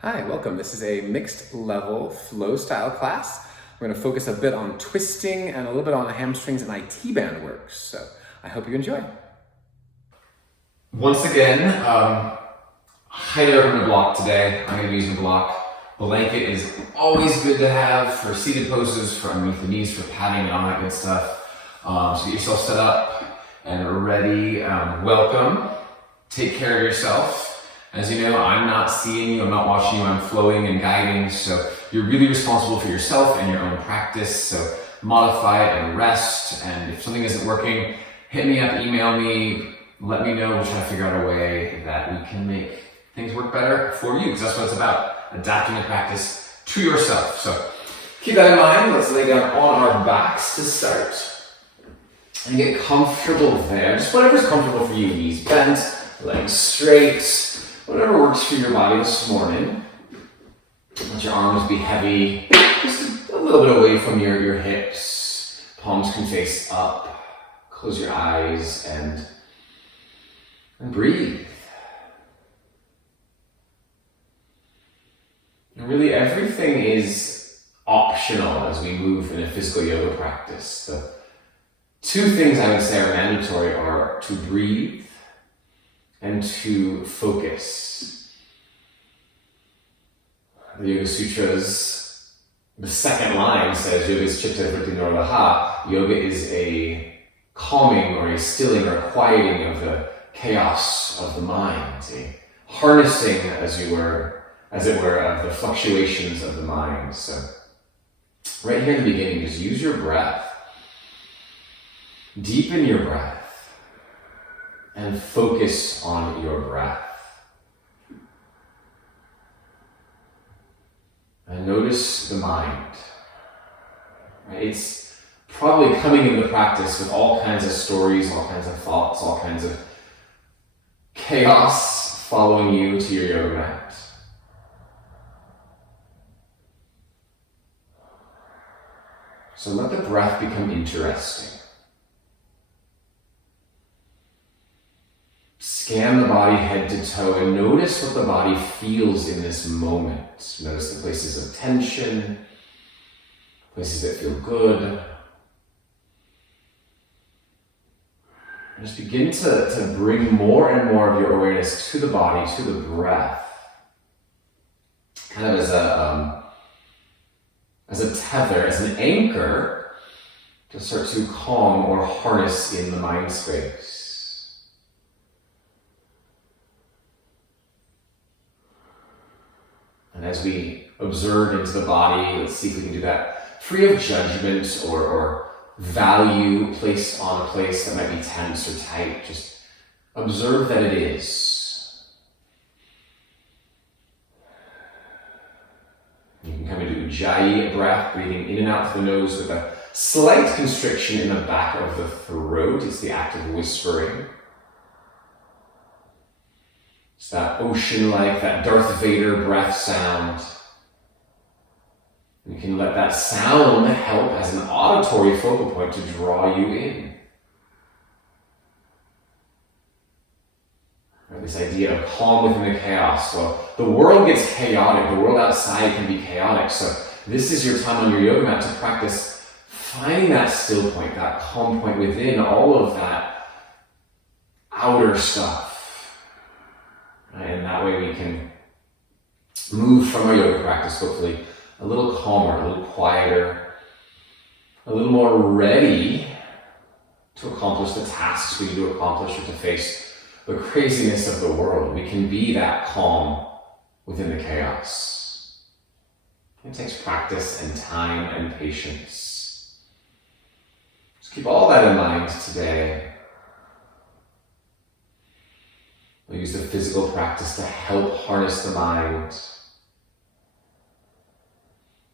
Hi, welcome. This is a mixed level flow style class. We're going to focus a bit on twisting and a little bit on hamstrings and IT band work. So I hope you enjoy. Once again, highly recommend a block today. I'm going to be using a block. Blanket is always good to have for seated poses, for underneath the knees, for padding and all that good stuff. So get yourself set up and ready. Welcome. Take care of yourself. As you know, I'm not seeing you, I'm not watching you, I'm flowing and guiding, so you're really responsible for yourself and your own practice, so modify it and rest, and if something isn't working, hit me up, email me, let me know. We'll try to figure out a way that we can make things work better for you, because that's what it's about, adapting the practice to yourself. So keep that in mind. Let's lay down on our backs to start, and get comfortable there, just whatever's comfortable for you, knees bent, legs straight, whatever works for your body this morning. Let your arms be heavy, just a little bit away from your hips. Palms can face up. Close your eyes and breathe. And really everything is optional as we move in a physical yoga practice. The two things I would say are mandatory are to breathe and to focus. The Yoga Sutras, the second line says, Yoga is chitta vritti nirvaha. Yoga is a calming or a stilling or a quieting of the chaos of the mind, a harnessing, as it were, of the fluctuations of the mind. So, right here in the beginning, just use your breath. Deepen your breath. And focus on your breath. And notice the mind. It's probably coming into practice with all kinds of stories, all kinds of thoughts, all kinds of chaos following you to your yoga mat. So let the breath become interesting. Scan the body head to toe and notice what the body feels in this moment. Notice the places of tension, places that feel good. And just begin to bring more and more of your awareness to the body, to the breath. Kind of as a tether, as an anchor to start to calm or harness in the mind space. And as we observe into the body, let's see if we can do that free of judgment or value placed on a place that might be tense or tight. Just observe that it is. You can come into Ujjayi breath, breathing in and out through the nose with a slight constriction in the back of the throat. It's the act of whispering. It's that ocean-like, that Darth Vader breath sound. You can let that sound help as an auditory focal point to draw you in. Or this idea of calm within the chaos. Well, the world gets chaotic. The world outside can be chaotic. So this is your time on your yoga mat to practice finding that still point, that calm point within all of that outer stuff. And that way we can move from our yoga practice, hopefully, a little calmer, a little quieter, a little more ready to accomplish the tasks we need to accomplish or to face the craziness of the world. We can be that calm within the chaos. It takes practice and time and patience. Just keep all that in mind today. We'll use the physical practice to help harness the mind.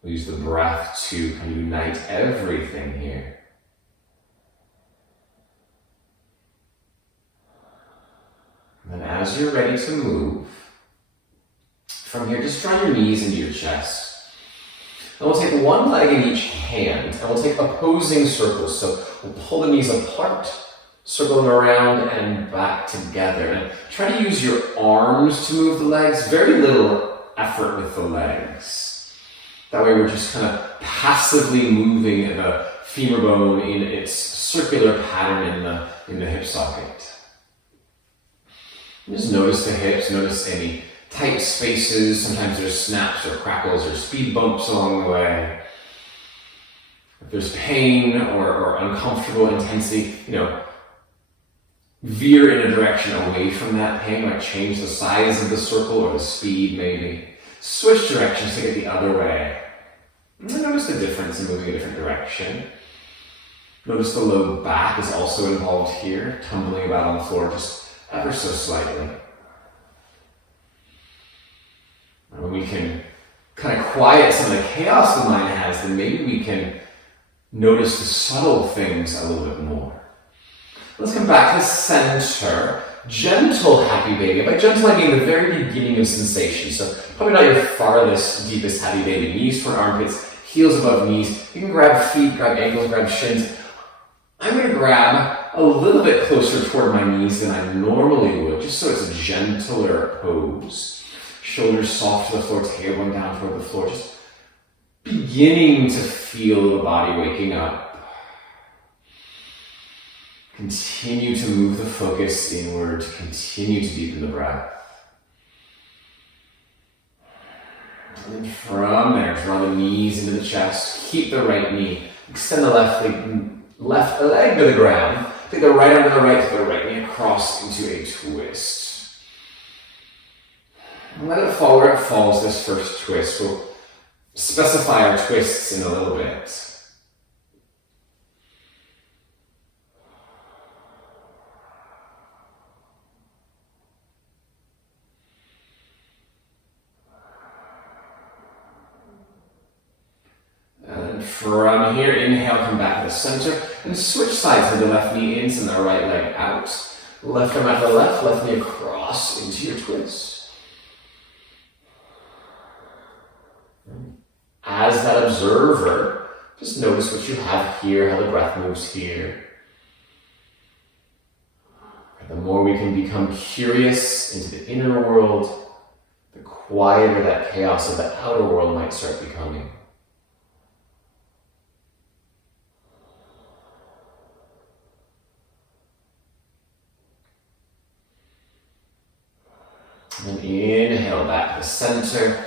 We'll use the breath to kind of unite everything here. And then as you're ready to move, from here, just draw your knees into your chest. And we'll take one leg in each hand, and we'll take opposing circles. So we'll pull the knees apart, circle them around and back together. And try to use your arms to move the legs. Very little effort with the legs. That way we're just kind of passively moving the femur bone in its circular pattern in the hip socket. Just notice the hips, notice any tight spaces. Sometimes there's snaps or crackles or speed bumps along the way. If there's pain or uncomfortable intensity, veer in a direction away from that pain, like change the size of the circle or the speed maybe. Switch directions to get the other way. And then notice the difference in moving a different direction. Notice the low back is also involved here, tumbling about on the floor just ever so slightly. And when we can kind of quiet some of the chaos the mind has, then maybe we can notice the subtle things a little bit more. Let's come back to center. Gentle happy baby. By gentle, I mean the very beginning of sensation. So probably not your farthest, deepest happy baby. Knees toward armpits, heels above knees. You can grab feet, grab ankles, grab shins. I'm going to grab a little bit closer toward my knees than I normally would, just so it's a gentler pose. Shoulders soft to the floor, tailbone down toward the floor. Just beginning to feel the body waking up. Continue to move the focus inward. Continue to deepen the breath. And then from there, draw the knees into the chest. Keep the right knee. Extend the left leg to the ground. Take the right arm to the right, take the right knee across into a twist. And let it fall where it falls, this first twist. We'll specify our twists in a little bit. From here, inhale, come back to the center, and switch sides with the left knee in, send the right leg out. Left arm out to the left knee across into your twist. As that observer, just notice what you have here, how the breath moves here. The more we can become curious into the inner world, the quieter that chaos of the outer world might start becoming. And inhale back to the center.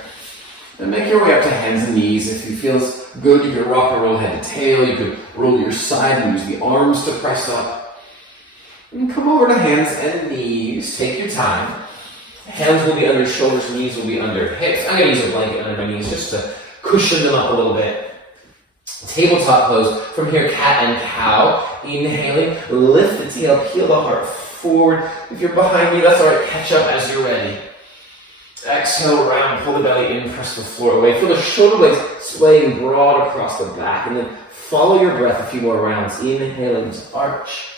And make your way up to hands and knees. If it feels good, you can rock and roll head to tail. You could roll to your side and use the arms to press up. And come over to hands and knees. Take your time. Hands will be under shoulders, knees will be under hips. I'm going to use a blanket under my knees just to cushion them up a little bit. Tabletop pose. From here, cat and cow. Inhaling, lift the tail, peel the heart forward. If you're behind me, that's all right. Catch up as you're ready. Exhale, round, pull the belly in, press the floor away. Feel the shoulder blades swaying broad across the back, and then follow your breath a few more rounds. Inhaling to arch.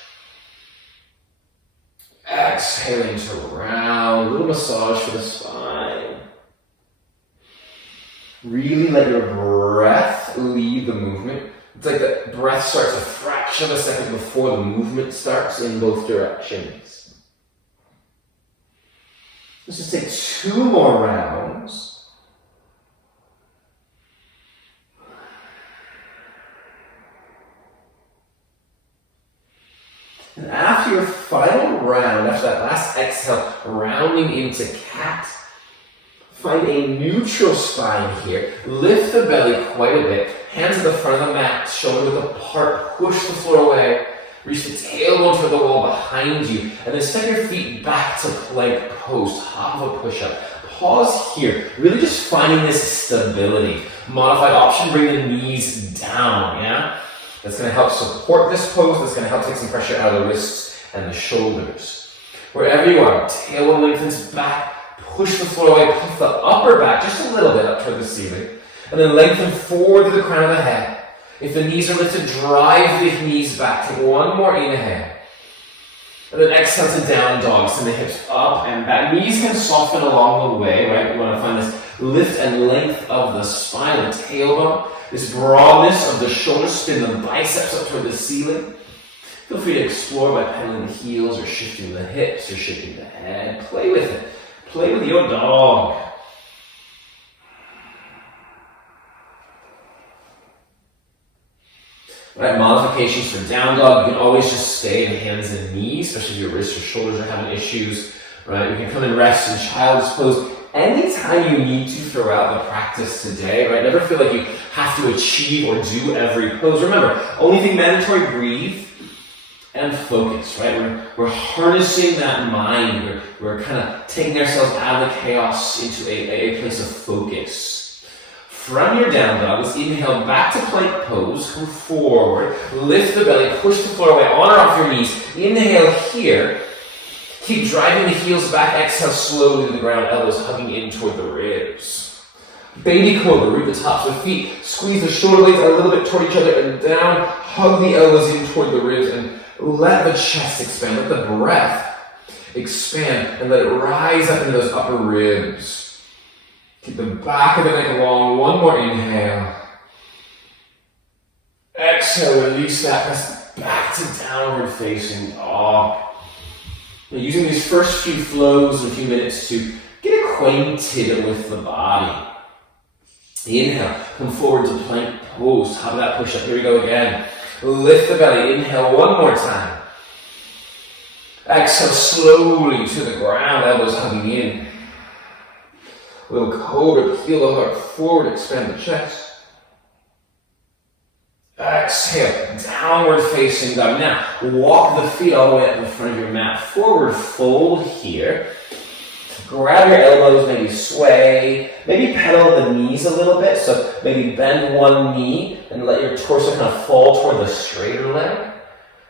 Exhaling to round. A little massage for the spine. Really let your breath lead the movement. It's like the breath starts a fraction of a second before the movement starts in both directions. Let's just take 2 more rounds. And after your final round, after that last exhale, rounding into cat, find a neutral spine here. Lift the belly quite a bit. Hands at the front of the mat, shoulder width apart. Push the floor away. Reach the tailbone toward the wall behind you. And then step your feet back to plank pose, top of a push-up. Pause here. Really just finding this stability. Modified option, bring the knees down, yeah? That's going to help support this pose. That's going to help take some pressure out of the wrists and the shoulders. Wherever you are, tailbone lengthens back. Push the floor away. Puff the upper back just a little bit up toward the ceiling. And then lengthen forward to the crown of the head. If the knees are lifted, drive the knees back. Take 1 more inhale. And then exhale to down dog. Send the hips up and back. Knees can soften along the way, right? We want to find this lift and length of the spine, the tailbone. This broadness of the shoulders. Spin the biceps up toward the ceiling. Feel free to explore by pedaling the heels or shifting the hips or shifting the head. Play with it. Play with your dog. Right, modifications for down dog, you can always just stay in hands and knees, especially if your wrists or shoulders are having issues. Right, you can come and rest in child's pose anytime you need to throughout the practice today. Right, never feel like you have to achieve or do every pose. Remember, only thing mandatory: breathe and focus. Right, we're harnessing that mind. We're kind of taking ourselves out of the chaos into a place of focus. From your down dog, let's inhale back to plank pose, come forward, lift the belly, push the floor away, on or off your knees. Inhale here, keep driving the heels back, exhale slowly to the ground, elbows hugging in toward the ribs. Baby cobra, root the tops of feet, squeeze the shoulder blades a little bit toward each other and down, hug the elbows in toward the ribs and let the chest expand, let the breath expand and let it rise up into those upper ribs. Keep the back of the neck long. One more inhale. Exhale, release that. Press back to downward facing dog. Now, using these first few flows in a few minutes to get acquainted with the body. Inhale, come forward to plank pose. Top of that push-up. Here we go again. Lift the belly. Inhale one more time. Exhale slowly to the ground. Elbows hugging in. Little cobra, peel the heart forward, expand the chest. Exhale, downward facing dog. Now, walk the feet all the way up in front of your mat. Forward fold here. Grab your elbows, maybe sway. Maybe pedal the knees a little bit. So maybe bend one knee and let your torso kind of fall toward the straighter leg.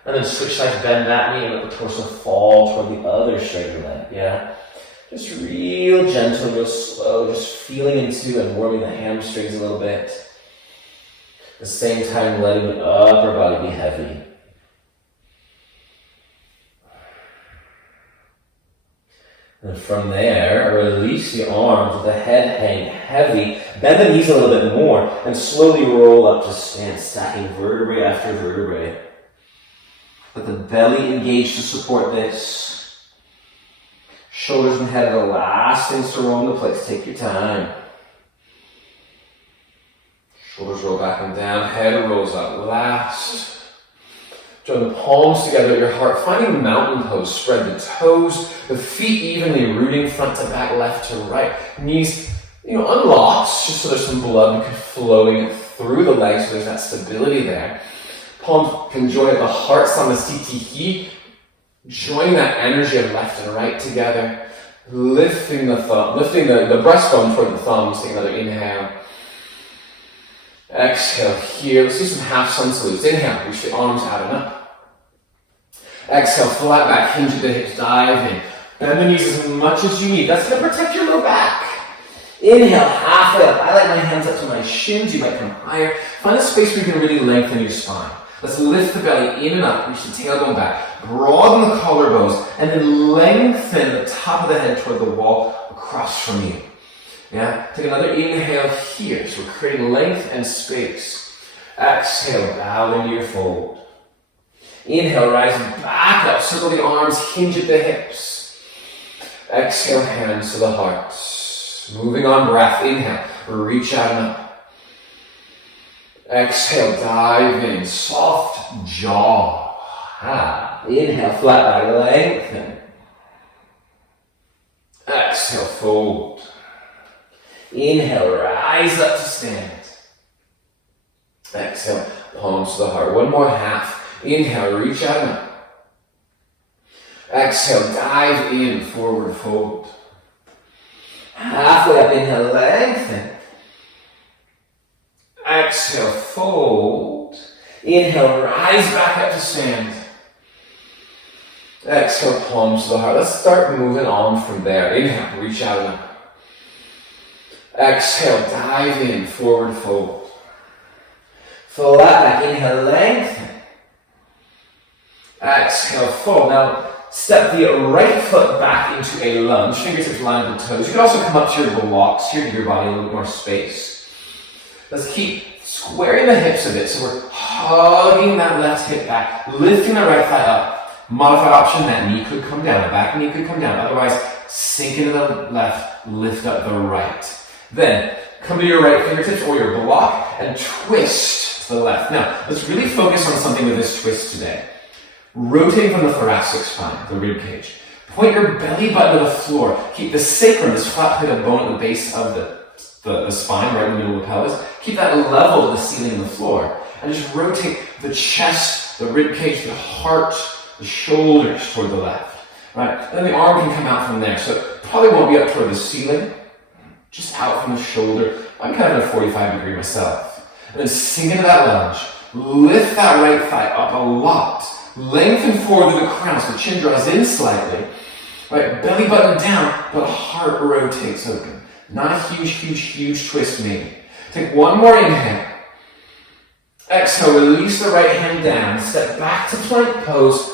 And then switch sides, bend that knee and let the torso fall toward the other straighter leg. Yeah? Just real gentle, real slow, just feeling into and warming the hamstrings a little bit. At the same time, letting the upper body be heavy. And from there, release the arms with the head hang heavy. Bend the knees a little bit more and slowly roll up to stand, stacking vertebrae after vertebrae. Let the belly engage to support this. Shoulders and head are the last things to roll into place. Take your time. Shoulders roll back and down. Head rolls up. Last. Join the palms together at your heart. Finding mountain pose. Spread the toes. The feet evenly rooting front to back, left to right. Knees, unlocked, just so there's some blood flowing through the legs, so there's that stability there. Palms can join at the hearts on the CTE. Join that energy of left and right together. Lifting the breastbone toward the thumbs. Take another inhale. Exhale here. Let's do some half sun salutes. Inhale, reach the arms out and up. Exhale, flat back, hinge at the hips, dive in. Bend the knees as much as you need. That's going to protect your low back. Inhale, halfway up. I like my hands up to my shins. You might come higher. Find a space where you can really lengthen your spine. Let's lift the belly in and up, reach the tailbone back, broaden the collarbones, and then lengthen the top of the head toward the wall across from you. Yeah? Take another inhale here, so we're creating length and space. Exhale, bow into your fold. Inhale, rise back up, circle the arms, hinge at the hips. Exhale, hands to the heart. Moving on, breath. Inhale, reach out and up. Exhale, dive in, soft jaw. Inhale, flat back, lengthen. Exhale, fold. Inhale, rise up to stand. Exhale, palms to the heart. One more half. Inhale, reach out and up. Exhale, dive in, forward fold. Halfway up, inhale, lengthen. Exhale, fold. Inhale, rise back up to stand. Exhale, palms to the heart. Let's start moving on from there. Inhale, reach out and up. Exhale, dive in, forward fold. Flat back, inhale, lengthen. Exhale, fold. Now, step the right foot back into a lunge. Fingertips line up the toes. You can also come up to your blocks here to give your body a little bit more space. Let's keep squaring the hips a bit. So we're hugging that left hip back, lifting the right thigh up. Modified option, that knee could come down, the back knee could come down. Otherwise, sink into the left, lift up the right. Then, come to your right fingertips or your block and twist to the left. Now, let's really focus on something with this twist today. Rotating from the thoracic spine, the rib cage. Point your belly button to the floor. Keep the sacrum, this flat plate of bone at the base of the spine, right in the middle of the pelvis. Keep that level to the ceiling and the floor. And just rotate the chest, the rib cage, the heart, the shoulders toward the left. Right? Then the arm can come out from there. So it probably won't be up toward the ceiling. Just out from the shoulder. I'm kind of in a 45-degree myself. And then sink into that lunge. Lift that right thigh up a lot. Lengthen forward to the crown so the chin draws in slightly. Right, belly button down, but heart rotates open. Not a huge twist maybe. Take one more inhale. Exhale, release the right hand down. Step back to plank pose.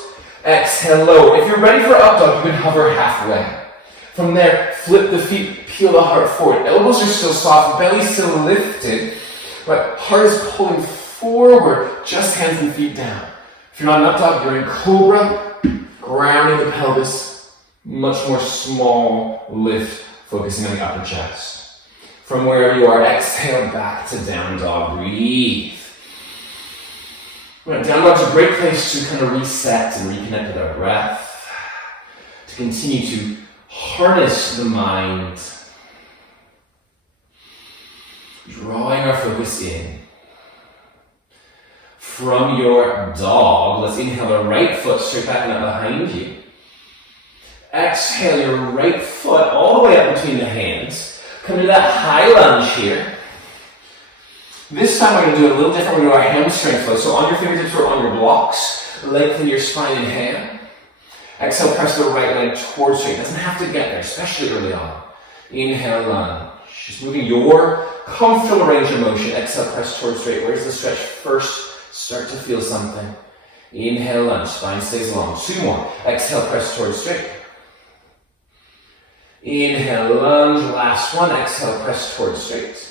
Exhale, lower. If you're ready for up dog, you can hover halfway. From there, flip the feet, peel the heart forward. Elbows are still soft, belly still lifted, but heart is pulling forward, just hands and feet down. If you're not in up dog, you're in cobra, grounding the pelvis, much more small lift, focusing on the upper chest. From wherever you are, exhale back to down dog, breathe. Down dog's a great place to kind of reset and reconnect with our breath, to continue to harness the mind, drawing our focus in. From your dog, let's inhale the right foot straight back and up behind you. Exhale your right foot all the way up between the hands. Come to that high lunge here. This time we're going to do it a little different. We're going to do our hamstring flow. So on your fingertips or on your blocks, lengthen your spine, inhale. Exhale, press the right leg towards straight. It doesn't have to get there, especially early on. Inhale, lunge. Just moving your comfortable range of motion. Exhale, press towards straight. Where's the stretch first? Start to feel something. Inhale, lunge. Spine stays long. Two more. Exhale, press towards straight. Inhale, lunge. Last one. Exhale, press towards straight.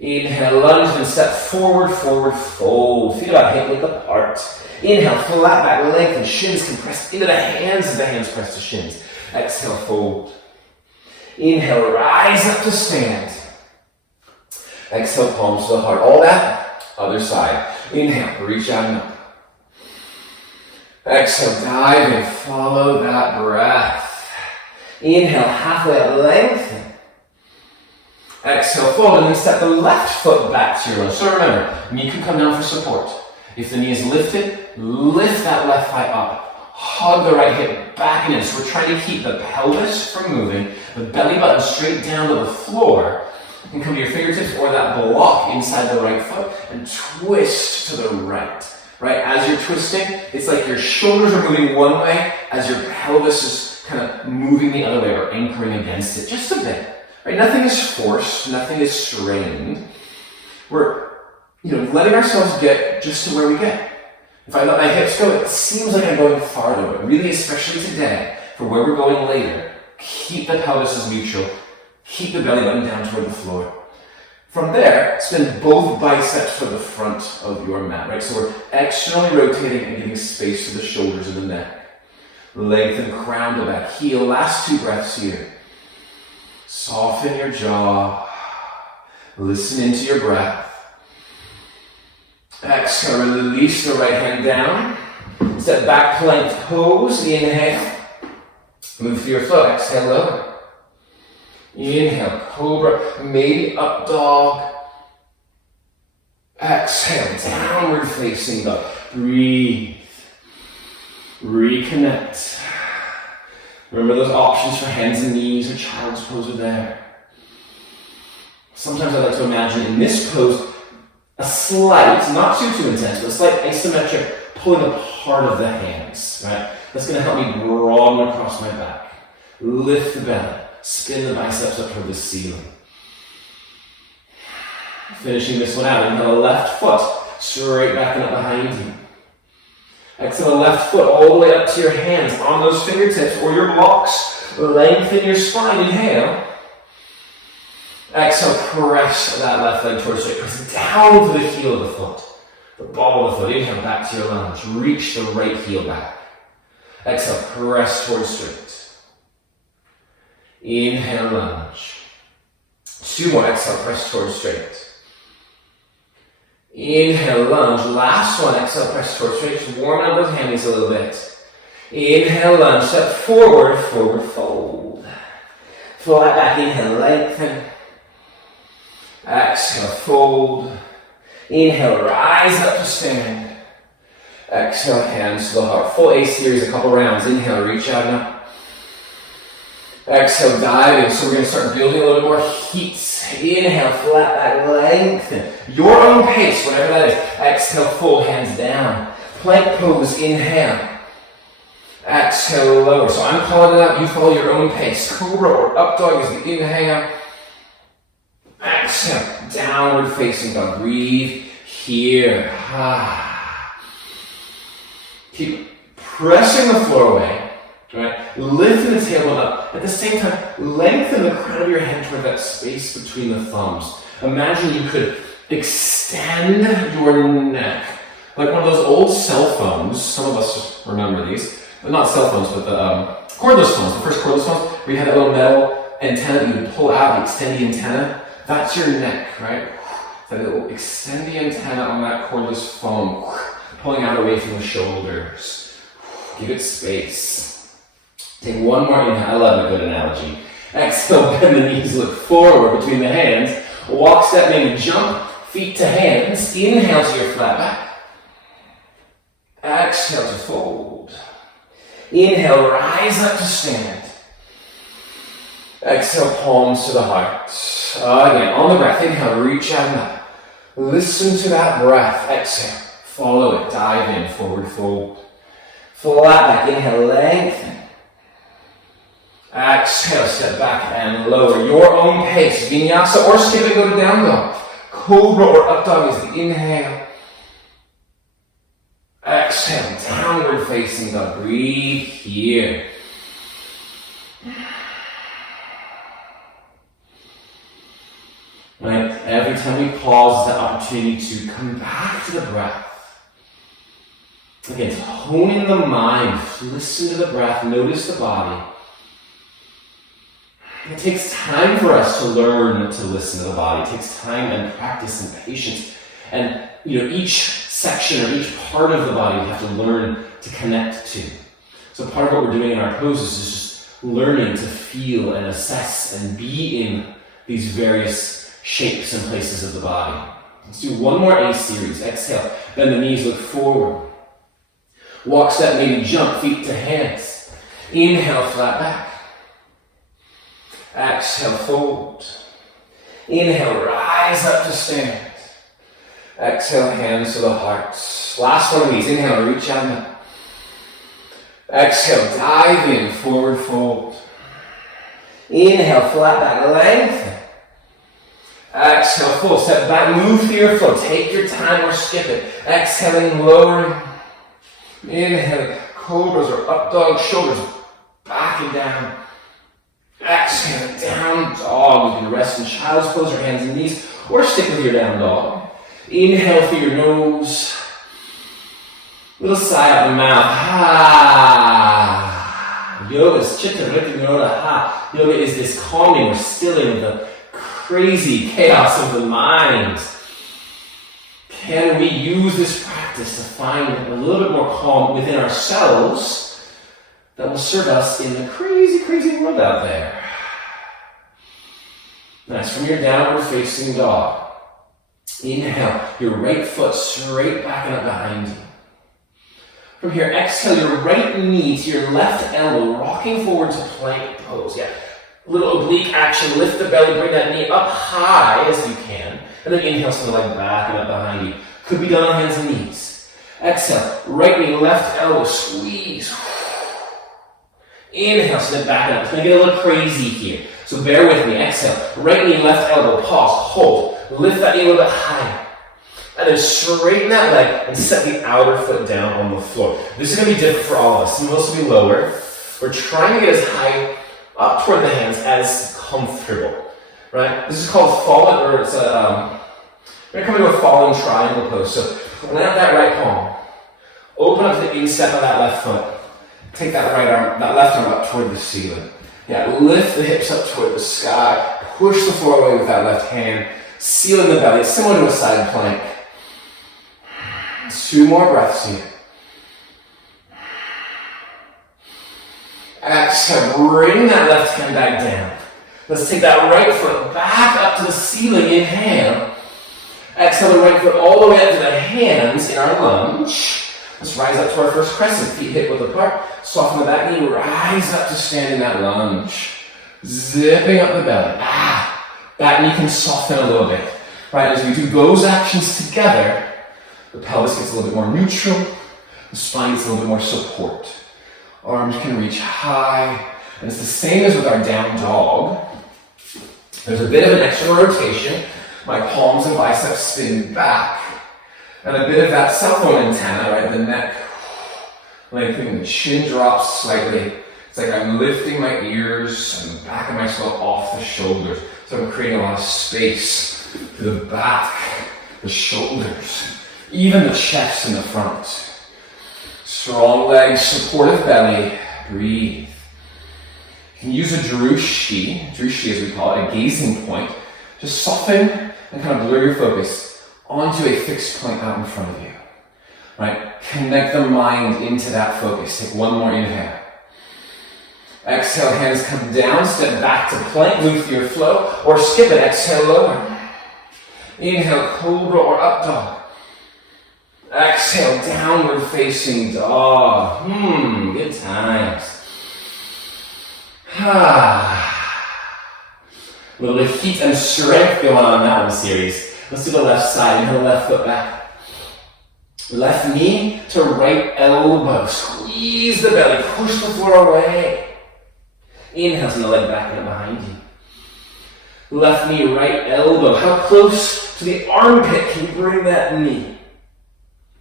Inhale, lunge, then step forward, fold. Feet about hip width apart. Inhale, flat back, lengthen, shins compress into the hands as the hands press to shins. Exhale, fold. Inhale, rise up to stand. Exhale, palms to the heart. All that, other side. Inhale, reach out and up. Exhale, dive in, follow that breath. Inhale, halfway up, lengthen. Exhale, fold, and then step the left foot back to your lunge. So remember, knee can come down for support. If the knee is lifted, lift that left thigh up. Hug the right hip back and in. So we're trying to keep the pelvis from moving, the belly button straight down to the floor. You can come to your fingertips or that block inside the right foot and twist to the right. Right? As you're twisting, it's like your shoulders are moving one way as your pelvis is kind of moving the other way or anchoring against it just a bit. Right? Nothing is forced, nothing is strained. We're letting ourselves get just to where we get. If I let my hips go, it seems like I'm going farther, but really, especially today, for where we're going later, keep the pelvis as neutral, keep the belly button down toward the floor. From there, spin both biceps to the front of your mat, right? So we're externally rotating and giving space to the shoulders and the neck. Lengthen crown to back, heel. Last two breaths here. Soften your jaw. Listen into your breath. Exhale, release the right hand down. Step back, plank pose. Inhale. Move through your flow. Exhale, lower. Inhale, cobra. Maybe up dog. Exhale, downward facing dog. Breathe. Reconnect. Remember those options for hands and knees or child's pose are there. Sometimes I like to imagine in this pose a slight, not too intense, but a slight isometric pulling apart of the hands, right? That's going to help me broaden across my back. Lift the belly, spin the biceps up toward the ceiling. Finishing this one out, inhale the left foot straight back and up behind you. Exhale the left foot all the way up to your hands on those fingertips or your blocks. Lengthen your spine, inhale. Exhale, press that left leg towards straight. Press down to the heel of the foot. The ball of the foot. Inhale, back to your lunge. Reach the right heel back. Exhale, press towards straight. Inhale, lunge. Two more. Exhale, press towards straight. Inhale, lunge. Last one. Exhale, press towards straight. Just warming up those hammies a little bit. Inhale, lunge. Step forward, forward fold. Flat back. Inhale, lengthen. Exhale, fold. Inhale, rise up to stand. Exhale, hands to the heart. Full A series, a couple rounds. Inhale, reach out and up. Exhale, dive in. So we're going to start building a little bit more heat. Inhale, flat back, lengthen. Your own pace, whatever that is. Exhale, fold, hands down. Plank pose, inhale. Exhale, lower. So I'm calling it out, you follow your own pace. Cobra or up dog is the inhale. Exhale, downward facing dog. Breathe here. Keep pressing the floor away. Right? Lifting the tailbone up. At the same time, lengthen the crown of your head toward that space between the thumbs. Imagine you could extend your neck. Like one of those old cell phones. Some of us remember these. But not cell phones, but the cordless phones. The first cordless phones, where you had that little metal antenna that you would pull out and extend the antenna. That's your neck, right? So it will extend the antenna on that cordless phone, pulling out away from the shoulders. Give it space. Take one more inhale. I love a good analogy. Exhale, bend the knees, look forward between the hands. Walk, step, maybe jump, feet to hands. Inhale to your flat back. Exhale to fold. Inhale, rise up to stand. Exhale, palms to the heart. Again, on the breath, inhale, reach out and up. Listen to that breath. Exhale, follow it, dive in, forward fold. Flat back, inhale, lengthen. Exhale, step back and lower. Your own pace. Vinyasa or skip it, go to down dog. Cobra or up dog is the inhale. Exhale, downward facing dog. Breathe here. Right? Every time we pause, it's an opportunity to come back to the breath. Again, honing the mind. Listen to the breath. Notice the body. It takes time for us to learn to listen to the body. It takes time and practice and patience. And each section or each part of the body we have to learn to connect to. So part of what we're doing in our poses is just learning to feel and assess and be in these various shapes and places of the body. Let's do one more A series. Exhale, bend the knees, look forward. Walk, step, maybe jump, feet to hands. Inhale, flat back. Exhale, fold. Inhale, rise up to stand. Exhale, hands to the heart. Last one of these. Inhale, reach out and up. Exhale, dive in, forward fold. Inhale, flat back, lengthen. Exhale, full step back, move through your flow. Take your time or skip it. Exhaling, lowering. Inhale, cobras or up dog, shoulders back and down. Exhale, down dog. You can rest in child's pose or hands and knees, or stick with your down dog. Inhale through your nose. Little sigh out the mouth. Ha. Yoga is chitta vritti vinoda ha. Yoga is this calming or stilling of the crazy chaos of the mind. Can we use this practice to find a little bit more calm within ourselves that will serve us in the crazy, crazy world out there? Nice. From your downward facing dog. Inhale, your right foot straight back and up behind you. From here, exhale your right knee to your left elbow, rocking forward to plank pose. Yeah, a little oblique action. Lift the belly, bring that knee up high as you can. And then inhale, send the leg back and up behind you. Could be done on hands and knees. Exhale, right knee, left elbow, squeeze. Inhale, send it back and up. It's going to get a little crazy here. So bear with me. Exhale, right knee, left elbow, pause, hold. Lift that knee a little bit higher. And then straighten that leg and set the outer foot down on the floor. This is going to be different for all of us. Some of us will be lower. We're trying to get as high up toward the hands as comfortable. Right? This is called fallen, or it's a, we're going to come into a fallen triangle pose. So plant out that right palm. Open up to the instep of that left foot. Take that right arm, that left arm up toward the ceiling. Yeah, lift the hips up toward the sky. Push the floor away with that left hand. Sealing the belly. It's similar to a side plank. 2 more breaths here. Exhale, bring that left hand back down. Let's take that right foot back up to the ceiling, inhale. Exhale the right foot all the way up to the hands in our lunge. Let's rise up to our first crescent, feet hip width apart. Soften the back knee, rise up to stand in that lunge. Zipping up the belly. That knee can soften a little bit. Right, as we do those actions together, the pelvis gets a little bit more neutral, the spine gets a little bit more support. Arms can reach high, and it's the same as with our down dog. There's a bit of an extra rotation. My palms and biceps spin back, and a bit of that cell phone antenna, right, the neck lengthening, the chin drops slightly. It's like I'm lifting my ears and the back of my skull off the shoulders. So I'm creating a lot of space to the back, the shoulders, even the chest and the front. Strong legs, supportive belly, breathe. You can use a drushi as we call it, a gazing point. Just soften and kind of blur your focus onto a fixed point out in front of you. Right? Connect the mind into that focus. Take one more inhale. Exhale, hands come down, step back to plank, move through your flow, or skip it, exhale, lower. Inhale, cobra or up dog. Exhale, downward facing dog. Good times. A little bit of heat and strength going on in that one series. Let's do the left side. Inhale, left foot back. Left knee to right elbow. Squeeze the belly, push the floor away. Inhale, send the leg back and behind you. Left knee, right elbow. How close to the armpit can you bring that knee?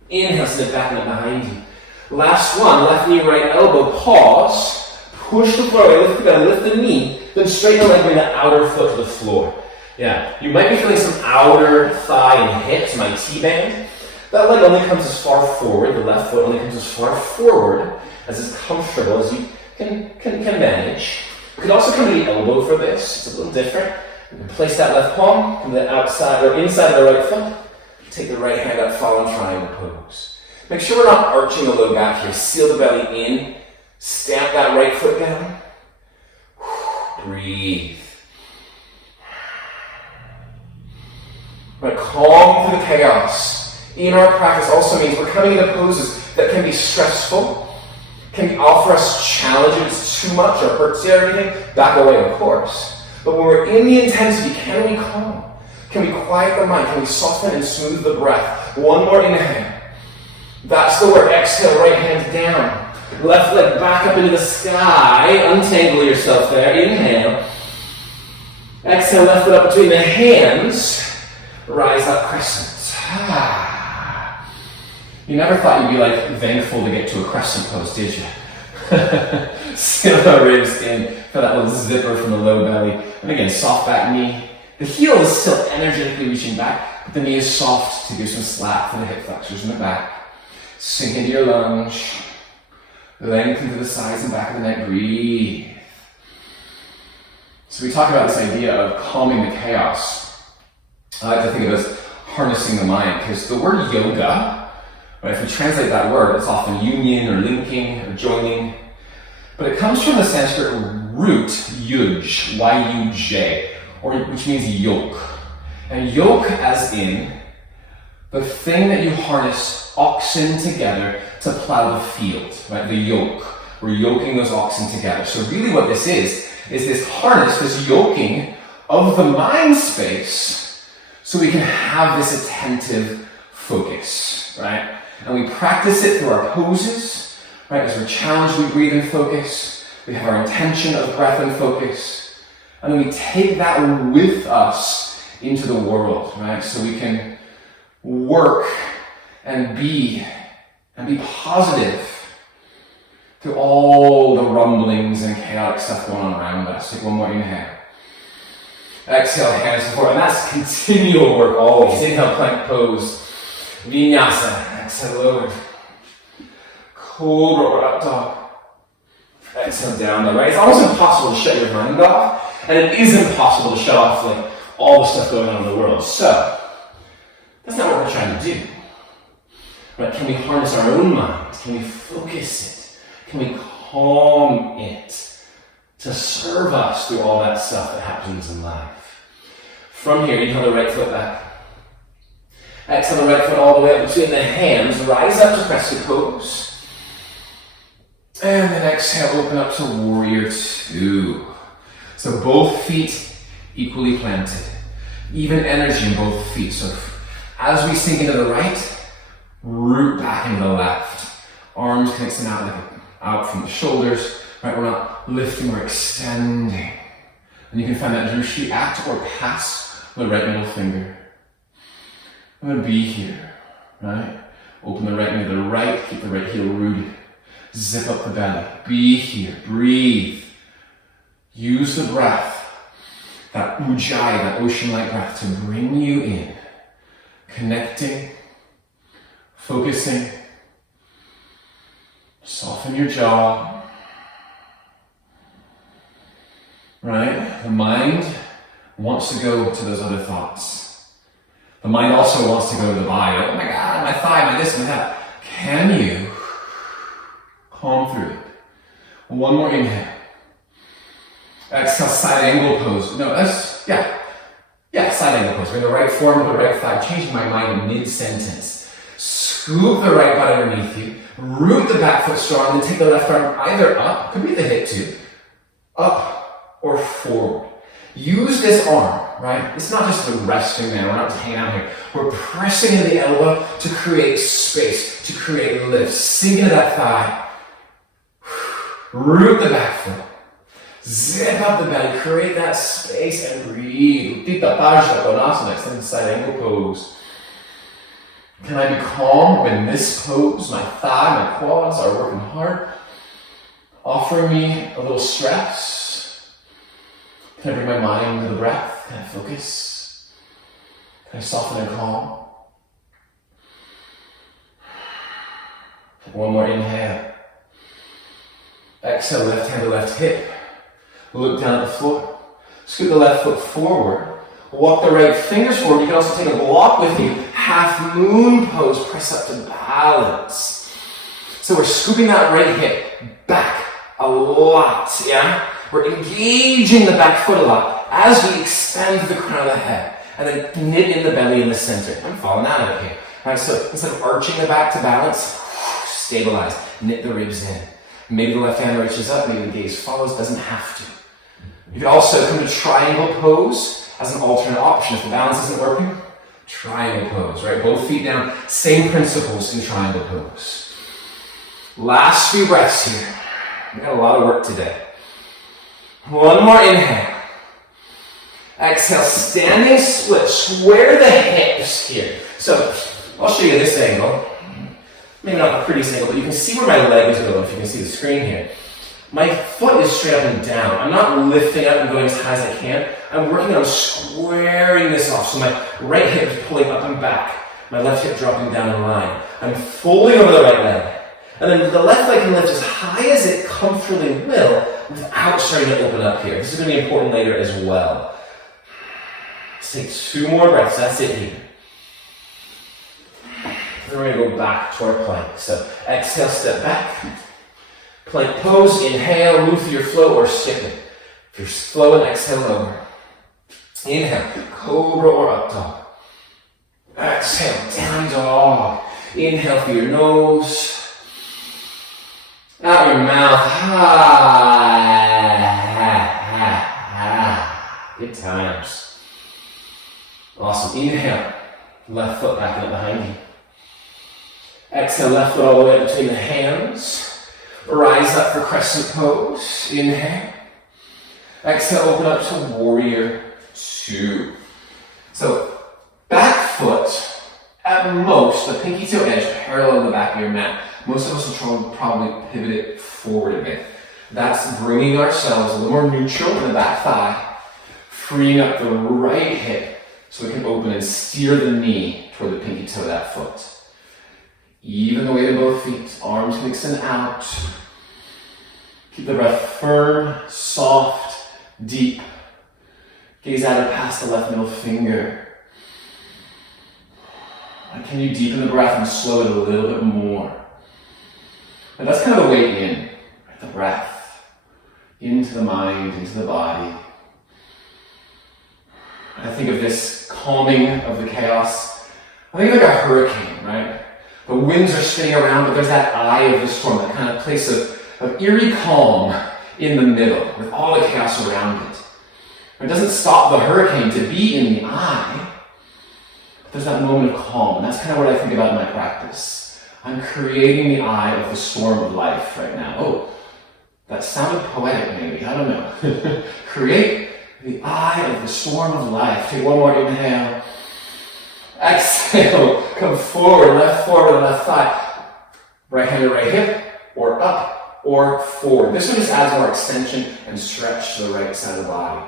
Inhale, send it back and behind you. Last one, left knee, right elbow. Pause. Push the floor away. Lift the belly, lift the knee. Then straighten the leg, bring the outer foot to the floor. Yeah, you might be feeling some outer thigh and hips, my T-band. That leg only comes as far forward. The left foot only comes as far forward as is comfortable as you can manage. You could also come to the elbow for this. It's a little different. You can place that left palm from the outside or inside of the right foot. Take the right hand up, fallen triangle pose. Make sure we're not arching the low back here. Seal the belly in. Stamp that right foot down. Breathe. Right, calm through the chaos. In our practice also means we're coming into poses that can be stressful, can offer us challenges too much or hurts you or anything. Back away, of course. But when we're in the intensity, can we calm? Can we quiet the mind? Can we soften and smooth the breath? One more inhale. That's the work. Exhale, right hand down. Left leg back up into the sky. Untangle yourself there. Inhale. Exhale, left foot up between the hands. Rise up, crescent. You never thought you'd be like thankful to get to a crescent pose, did you? Seal the ribs in. Feel that little zipper from the low belly. And again, soft back knee. The heel is still energetically reaching back, but the knee is soft to give some slack for the hip flexors in the back. Sink into your lunge. Lengthen to the sides and back of the neck. Breathe. So we talk about this idea of calming the chaos. I like to think of it as harnessing the mind, because the word yoga, right, if we translate that word, it's often union or linking or joining. But it comes from the Sanskrit root yuj, Y-U-J, which means yoke. And yoke as in the thing that you harness oxen together to plow the field, right? The yoke. We're yoking those oxen together. So really what this is this harness, this yoking of the mind space so we can have this attentive focus, right? And we practice it through our poses, right? As we're challenged, we breathe and focus. We have our intention of breath and focus. And then we take that with us into the world, right? So we can work and be positive through all the rumblings and chaotic stuff going on around us. Take one more inhale. Exhale, hands forward. And that's continual work always. Inhale, plank pose. Vinyasa. Exhale, lower. Cobra or up dog. Exhale, down dog. Right? It's almost impossible to shut your mind off. And it is impossible to shut off like all the stuff going on in the world. So, that's not what we're trying to do. Right? Can we harness our own mind? Can we focus it? Can we calm it to serve us through all that stuff that happens in life? From here, inhale the right foot back. Exhale the right foot all the way up between the hands. Rise up to crescent pose. And then exhale, open up to warrior two. So both feet equally planted. Even energy in both feet. So as we sink into the right, root back into the left. Arms connecting out from the shoulders. Right, we're not lifting, we're extending. And you can find that drishti at or past the right middle finger. I'm going to be here, right? Open the right knee to the right, keep the right heel rooted. Zip up the belly. Be here, breathe. Use the breath, that ujjayi, that ocean-like breath, to bring you in. Connecting, focusing. Soften your jaw. Right? The mind wants to go to those other thoughts. The mind also wants to go to the body. Oh my God, my thigh, my this, my that. Can you calm through it? One more inhale. Exhale, side angle pose. No, side angle pose. We're in the right form of the right thigh. Changing my mind in mid-sentence. Scoop the right butt underneath you. Root the back foot strong. Then take the left arm either up, could be the hip too, up or forward. Use this arm, right? It's not just the resting there. We're not just hanging out here. We're pressing into the elbow to create space, to create lift. Sink into that thigh. Root the back foot. Zip up the belly. Create that space and breathe. Uttita Pajna Konasana. Extend side angle pose. Can I be calm when this pose, my thigh, my quads are working hard? Offering me a little stress? Can I bring my mind to the breath? Can I focus? Can I soften and calm? One more inhale. Exhale, left hand to left hip. Look down at the floor. Scoot the left foot forward. Walk the right fingers forward. You can also take a block with you. Half moon pose. Press up to balance. So we're scooping that right hip back a lot, yeah? We're engaging the back foot a lot as we extend the crown of the head. And then knit in the belly in the center. I'm falling out of it here. All right, so instead of arching the back to balance, stabilize. Knit the ribs in. Maybe the left hand reaches up, maybe the gaze follows, doesn't have to. You can also come to triangle pose as an alternate option. If the balance isn't working, triangle pose, right? Both feet down, same principles in triangle pose. Last few breaths here. We got a lot of work today. One more inhale. Exhale, standing split. Square the hips here. So, I'll show you this angle. Maybe not the prettiest angle, but you can see where my leg is going if you can see the screen here. My foot is straight up and down. I'm not lifting up and going as high as I can. I'm working on squaring this off. So my right hip is pulling up and back. My left hip dropping down in line. I'm folding over the right leg. And then the left leg can lift as high as it comfortably will without starting to open up here. This is going to be important later as well. Let's take 2 more breaths. That's it here. Then we're going to go back to our plank. So exhale, step back. Plank pose, inhale, move through your flow or skip it. If you're flowing, exhale lower. Inhale, cobra or up dog. Exhale, down dog. Inhale through your nose. Out your mouth. Good times. Awesome. Inhale. Left foot back up behind you. Exhale, left foot all the way up between the hands. Rise up for crescent pose. Inhale. Exhale, open up to warrior 2. So, back foot, at most, the pinky toe edge parallel the back of your mat. Most of us will probably pivot it forward a bit. That's bringing ourselves a little more neutral in the back thigh, freeing up the right hip so we can open and steer the knee toward the pinky toe of that foot. Even the weight of both feet, arms can extend out. Keep the breath firm, soft, deep. Gaze out and past the left middle finger. And can you deepen the breath and slow it a little bit more? And that's kind of the way in, right? The breath, into the mind, into the body. I think of this calming of the chaos. I think of like a hurricane, right? The winds are spinning around, but there's that eye of the storm, that kind of place of eerie calm in the middle, with all the chaos around it. It doesn't stop the hurricane to be in the eye, but there's that moment of calm, and that's kind of what I think about in my practice. I'm creating the eye of the storm of life right now. Oh, that sounded poetic maybe, I don't know. Create the eye of the storm of life. Take one more inhale. Exhale, come forward, left thigh. Right hand to right hip, or up, or forward. This one just adds more extension and stretch to the right side of the body.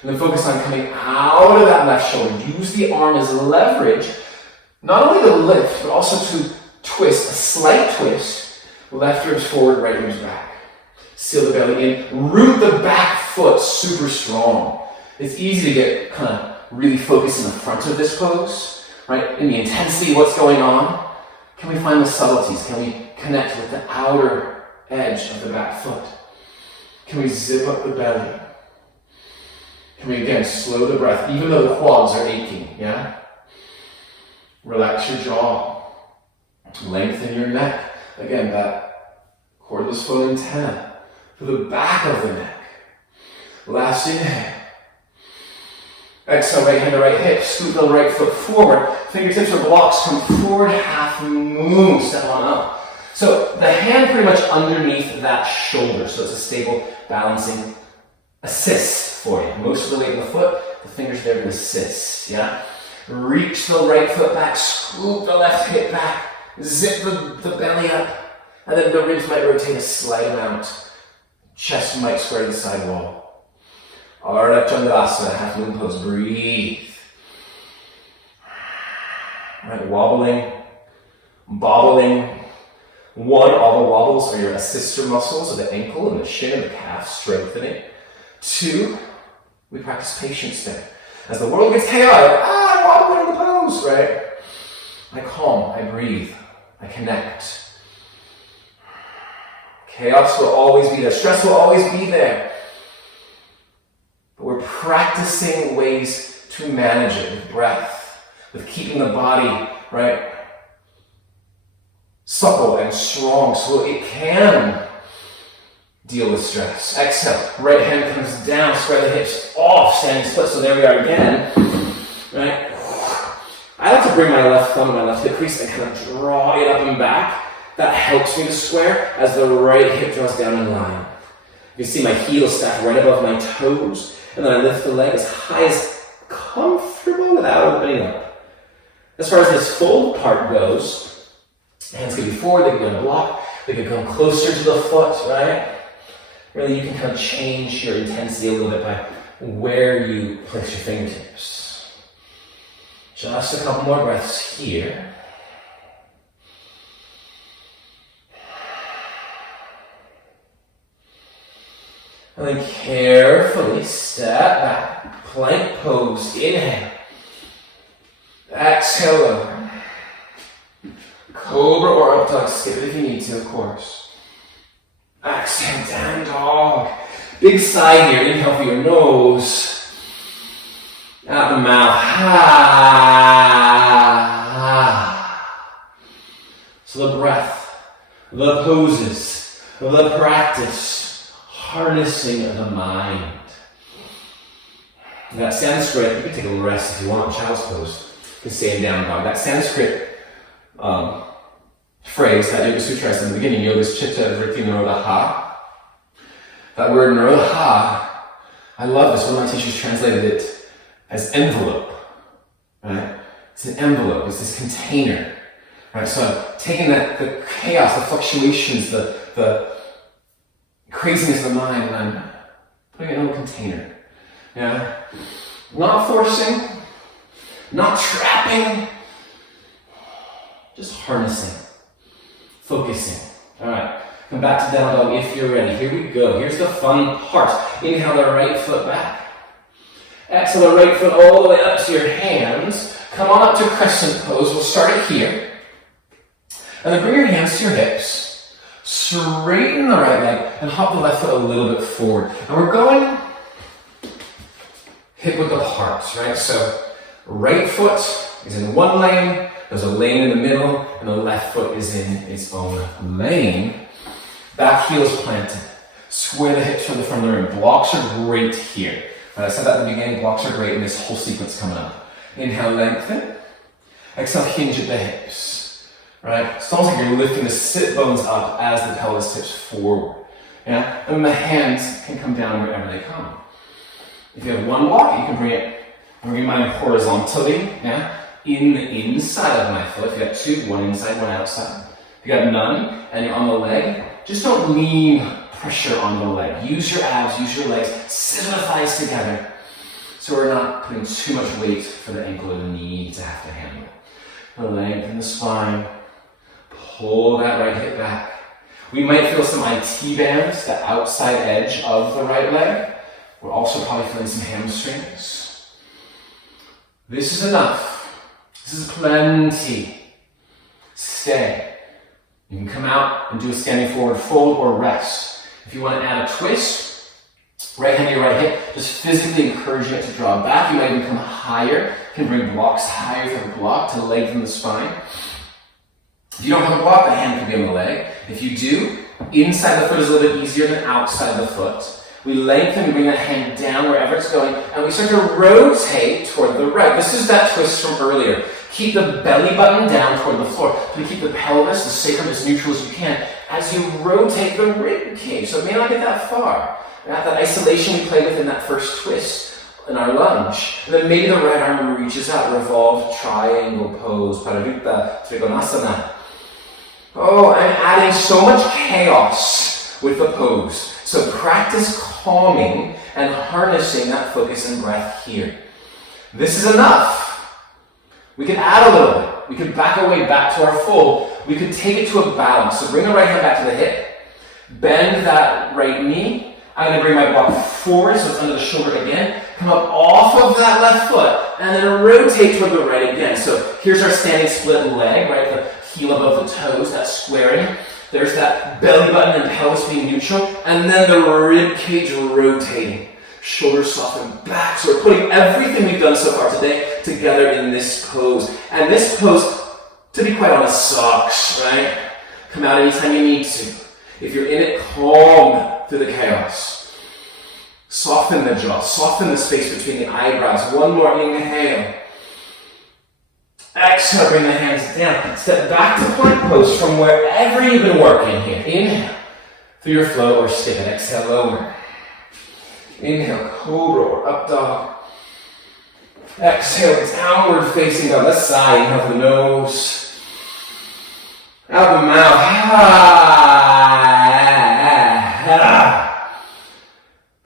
And then focus on coming out of that left shoulder. Use the arm as leverage, not only to lift, but also to twist, a slight twist. Left ribs forward, right ribs back. Seal the belly in. Root the back foot super strong. It's easy to get kind of really focused in the front of this pose, right? In the intensity of what's going on. Can we find the subtleties? Can we connect with the outer edge of the back foot? Can we zip up the belly? Can we again slow the breath, even though the quads are aching, yeah? Relax your jaw. Lengthen your neck. Again, that cordless phone antenna to the back of the neck. Last inhale. Exhale, right hand to right hip. Scoot the right foot forward. Fingertips or blocks come forward, half moon. Step on up. So the hand pretty much underneath that shoulder. So it's a stable, balancing assist for you. Most of the weight in the foot, the fingers there to assist, yeah? Reach the right foot back, scoop the left hip back, zip the belly up, and then the ribs might rotate a slight amount. Chest might square to the side wall. Ardha Chandrasana, half moon pose, breathe. All right, wobbling, bobbling. One, all the wobbles are your assister muscles of the ankle and the shin and the calf, strengthening. Two, we practice patience there. As the world gets chaotic, I'm wobbling in the pose, right? I calm, I breathe, I connect. Chaos will always be there, stress will always be there. But we're practicing ways to manage it with breath, with keeping the body, right, supple and strong so it can deal with stress. Exhale, right hand comes down, spread the hips off, standing split. So there we are again, right? I like to bring my left thumb and my left hip crease and kind of draw it up and back. That helps me to square as the right hip draws down in line. You can see my heels stacked right above my toes, and then I lift the leg as high as comfortable without opening up. As far as this fold part goes, hands can be forward, they can go in a block, they can come closer to the foot, right? Really, you can kind of change your intensity a little bit by where you place your fingertips. Just a couple more breaths here. And then carefully step back, plank pose, inhale. Exhale over. Cobra or up dog, skip it if you need to, of course. Exhale, down dog. Big sigh here, inhale for your nose. Out the mouth. So the breath, the poses, the practice, harnessing the mind. That Sanskrit, you can take a little rest if you want, child's pose. You can stay in down dog. That Sanskrit phrase that Yoga Sutra has in the beginning, Yogas Chitta Vritti Nirodha. That word Nirodha, I love this. One of my teachers translated it as envelope. Right? It's an envelope. It's this container. Right? So I'm taking the chaos, the fluctuations, the craziness of the mind, and I'm putting it in a little container. Yeah? Not forcing, not trapping, just harnessing, focusing. All right, come back to down dog if you're ready. Here we go. Here's the fun part. Inhale the right foot back. Exhale the right foot all the way up to your hands. Come on up to crescent pose. We'll start it here. And then bring your hands to your hips. Straighten the right leg and hop the left foot a little bit forward. And we're going hip width apart, right? So right foot is in one lane. There's a lane in the middle, and the left foot is in its own lane. Back heel is planted. Square the hips from the front of the room. Blocks are great here. I said that at the beginning, blocks are great in this whole sequence coming up. Inhale, lengthen. Exhale, hinge at the hips. Right? It's almost like you're lifting the sit bones up as the pelvis tips forward. Yeah? And the hands can come down wherever they come. If you have one block, you can bring your mind horizontally. Yeah? In the inside of my foot. If you got two, one inside, one outside. If you got none, and you're on the leg, just don't lean pressure on the leg. Use your abs, use your legs, sit the thighs together. So we're not putting too much weight for the ankle or the knee to have to handle. Lengthen the spine. Pull that right hip back. We might feel some IT bands, the outside edge of the right leg. We're also probably feeling some hamstrings. This is enough. This is plenty. Stay. You can come out and do a standing forward fold or rest. If you want to add a twist, right hand to your right hip, just physically encouraging it to draw back. You might even come higher. You can bring blocks higher if you have a block to lengthen the spine. If you don't have a block, the hand can be on the leg. If you do, inside the foot is a little bit easier than outside the foot. We lengthen, we bring that hand down wherever it's going, and we start to rotate toward the right. This is that twist from earlier. Keep the belly button down toward the floor. We keep the pelvis, the sacrum, as neutral as you can as you rotate the rib cage. So it may not get that far. That isolation we played with in that first twist in our lunge. And then maybe the right arm reaches out, revolved triangle pose, Parivrtta Trikonasana. Oh, I'm adding so much chaos with the pose. So practice calming and harnessing that focus and breath here. This is enough. We could add a little bit. We could back away back to our fold. We could take it to a balance. So bring the right hand back to the hip. Bend that right knee. I'm going to bring my block forward so it's under the shoulder again. Come up off of that left foot and then rotate toward the right again. So here's our standing split leg, right? The heel above the toes, that squaring. There's that belly button and pelvis being neutral. And then the rib cage rotating. Shoulders soften back. So we're putting everything we've done so far today together in this pose. And this pose, to be quite honest, sucks, right? Come out anytime you need to. If you're in it, calm through the chaos. Soften the jaw. Soften the space between the eyebrows. One more inhale. Exhale, bring the hands down. Step back to plank pose from wherever you've been working here. Inhale through your flow or skip it. Exhale, lower. Inhale, cobra or up dog. Exhale, downward facing dog. Let's sigh. Inhale through the nose. Out the mouth.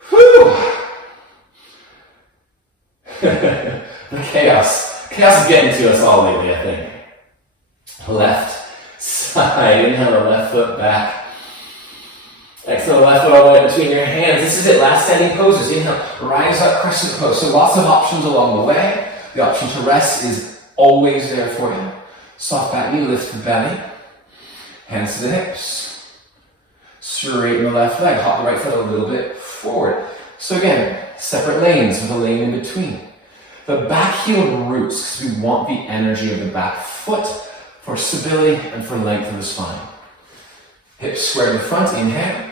Whew. The chaos. Chaos is getting to us all lately, I think. Left side. Inhale, the left foot back. Exhale, left foot all the way between your hands. This is it. Last standing poses. Inhale, rise up, crescent pose. So lots of options along the way. The option to rest is always there for you. Soft back knee, lift the belly. Hands to the hips. Straighten the left leg. Hop the right foot a little bit forward. So again, separate lanes with a lane in between. The back heel roots, because we want the energy of the back foot for stability and for length of the spine. Hips square in front, inhale.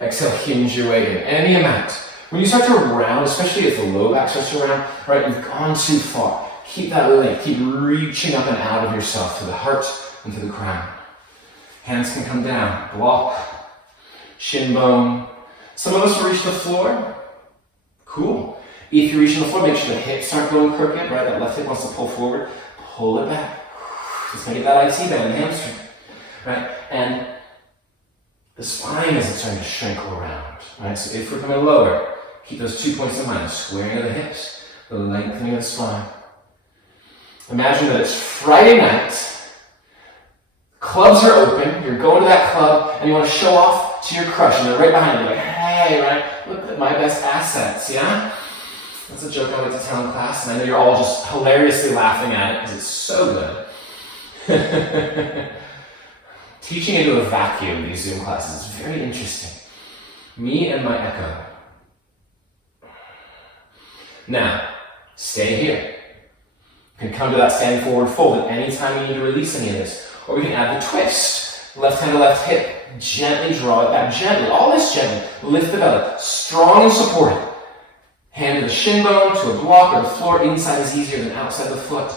Exhale, hinge your way in, any amount. When you start to round, especially if the low back starts to round, right, you've gone too far. Keep that length, keep reaching up and out of yourself to the heart and to the crown. Hands can come down, block, shin bone. Some of us will reach the floor. Cool. If you're reaching the floor, make sure the hips aren't going crooked, right? That left hip wants to pull forward. Pull it back. Just make it that IT band, the hamstring, right? And the spine isn't starting to shrink around, right? So if we're coming lower, keep those 2 points in mind. Squaring of the hips, the lengthening of the spine. Imagine that it's Friday night. Clubs are open. You're going to that club and you want to show off to your crush. And they're right behind you. Like, hey, right? Look at my best assets, yeah? That's a joke I like to tell in class, and I know you're all just hilariously laughing at it because it's so good. Teaching into a vacuum, these Zoom classes, is very interesting. Me and my echo. Now, stay here. You can come to that standing forward fold at any time you need to release any of this. Or we can add the twist. Left hand to left hip. Gently draw it back. Gently. All this gently. Lift the belly. Strong and supported. Hand to the shin bone, to a block or the floor. Inside is easier than outside the foot.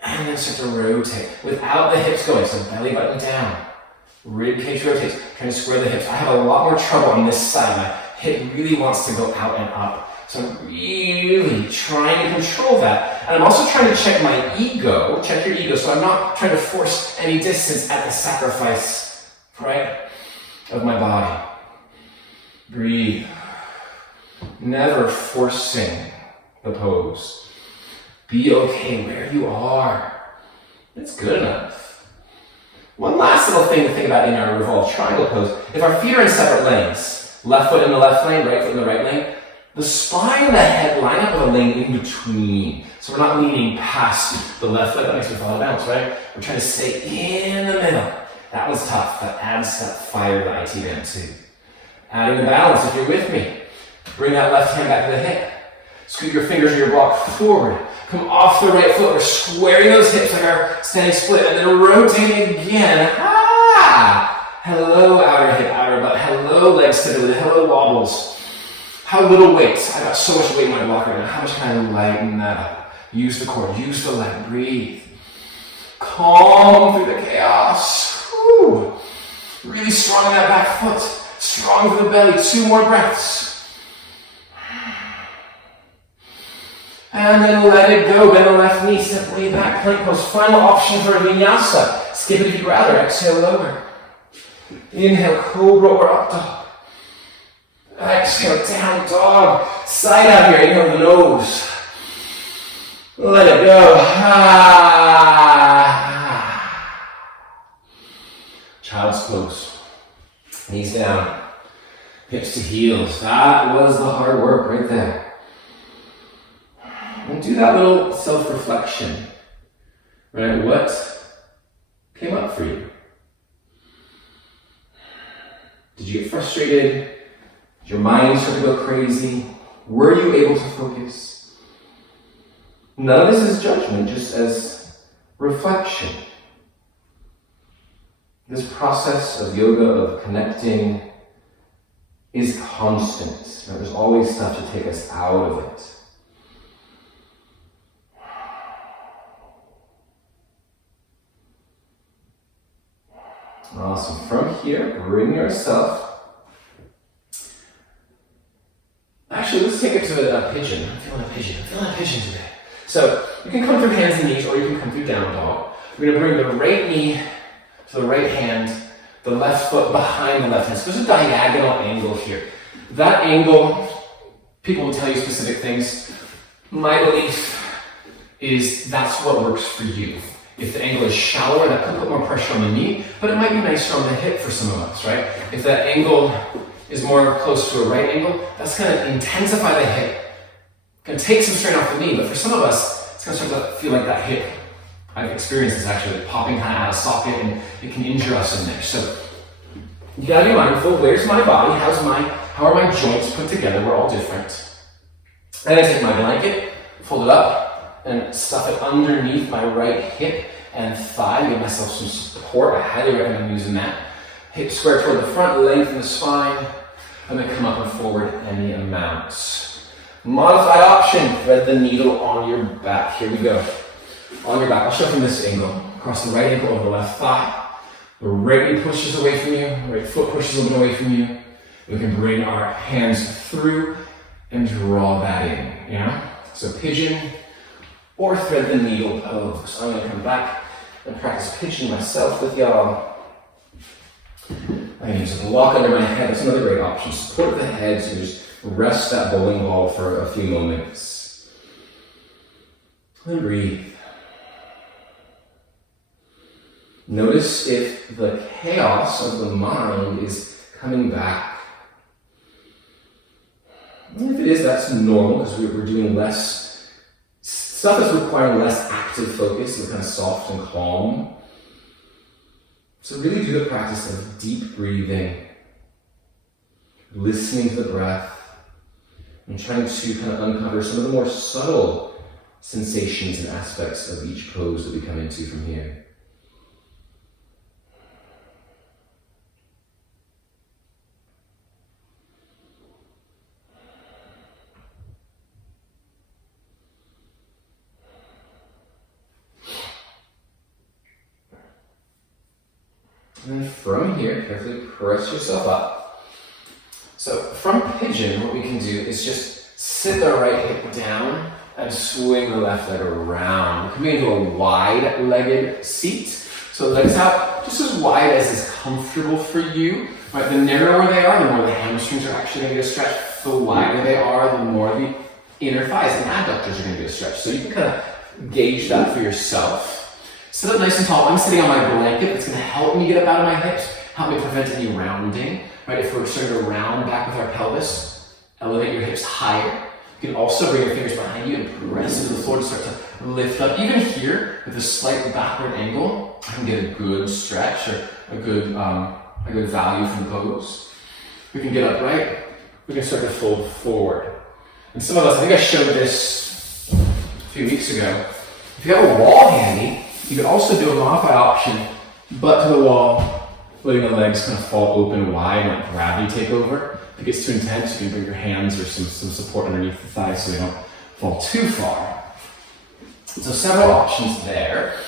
And then start to rotate. Without the hips going. So belly button down. Rib cage rotates. Trying to square the hips. I have a lot more trouble on this side. My hip really wants to go out and up. So I'm really trying to control that. And I'm also trying to check my ego, check your ego, so I'm not trying to force any distance at the sacrifice, right, of my body. Breathe. Never forcing the pose. Be okay where you are. It's good enough. One last little thing to think about in our revolved triangle pose. If our feet are in separate lanes, left foot in the left lane, right foot in the right lane, the spine and the head line up with a lane in between. So we're not leaning past the left leg. That makes me follow bounce, right? We're trying to stay in the middle. That was tough. That adds that fire to the IT band too. Adding the balance, if you're with me. Bring that left hand back to the hip. Scoot your fingers of your block forward. Come off the right foot. We're squaring those hips like our standing split. And then rotating again. Ah! Hello, outer hip, outer butt. Hello, leg stability. Hello, wobbles. How little weight. I got so much weight in my block right now. How much can I lighten that up? Use the core, use the leg, breathe. Calm through the chaos. Whew. Really strong in that back foot. Strong through the belly. 2 more breaths. And then let it go. Bend the left knee, step way back, plank pose. Final option for a vinyasa. Skip it if you'd rather. Exhale, lower. Inhale, cobra or up dog. Exhale, down dog. Side out here, inhale the nose. Let it go. Child's pose. Knees down. Hips to heels. That was the hard work right there. And do that little self-reflection. Right? What came up for you? Did you get frustrated? Did your mind start to go crazy? Were you able to focus? None of this is judgment, just as reflection. This process of yoga, of connecting, is constant. There's always stuff to take us out of it. Awesome. From here, bring yourself. Actually, let's take it to a pigeon. I'm feeling a pigeon today. So you can come through hands and knees, or you can come through down dog. We're going to bring the right knee to the right hand, the left foot behind the left hand. So there's a diagonal angle here. That angle, people will tell you specific things. My belief is that's what works for you. If the angle is shallower, that could put more pressure on the knee, but it might be nicer on the hip for some of us, right? If that angle is more close to a right angle, that's going to intensify the hip. Going to take some strain off the knee, but for some of us, it's going to start to feel like that hip. I've experienced this actually, popping kind of out of socket, and it can injure us in there. So you got to be mindful. Where's my body? How are my joints put together? We're all different. Then I take my blanket, fold it up, and stuff it underneath my right hip and thigh. Give myself some support. I highly recommend using that. Hip square toward the front, lengthen the spine. I'm going to come up and forward any amount. Modified option, thread the needle on your back. Here we go. On your back. I'll show from this angle. Across the right ankle over the left thigh. The right knee pushes away from you. The right foot pushes a little bit away from you. We can bring our hands through and draw that in. Yeah? So pigeon or thread the needle pose. So I'm going to come back and practice pigeon myself with y'all. I can use a block under my head. That's another great option. Support the head to just rest that bowling ball for a few moments. And breathe. Notice if the chaos of the mind is coming back. And if it is, that's normal because we're doing less stuff that's requiring less active focus. We're kind of soft and calm. So really do the practice of deep breathing, listening to the breath, and trying to kind of uncover some of the more subtle sensations and aspects of each pose that we come into from here. And then from here, carefully press yourself up. So from pigeon, what we can do is just sit the right hip down and swing the left leg around. We're coming into a wide-legged seat. So legs out just as wide as is comfortable for you. Right? The narrower they are, the more the hamstrings are actually going to get a stretch. The wider they are, the more the inner thighs and adductors are going to get a stretch. So you can kind of gauge that for yourself. Sit up nice and tall. I'm sitting on my blanket. That's going to help me get up out of my hips, help me prevent any rounding. Right? If we're starting to round back with our pelvis, elevate your hips higher. You can also bring your fingers behind you and press into the floor to start to lift up. Even here, with a slight backward angle, I can get a good stretch or a good value from the pose. We can get upright. We can start to fold forward. And some of us, I think I showed this a few weeks ago. If you have a wall handy, you can also do a modified option, butt to the wall, letting the legs kind of fall open wide and let gravity take over. If it gets too intense, you can bring your hands or some support underneath the thighs so they don't fall too far. So several options there.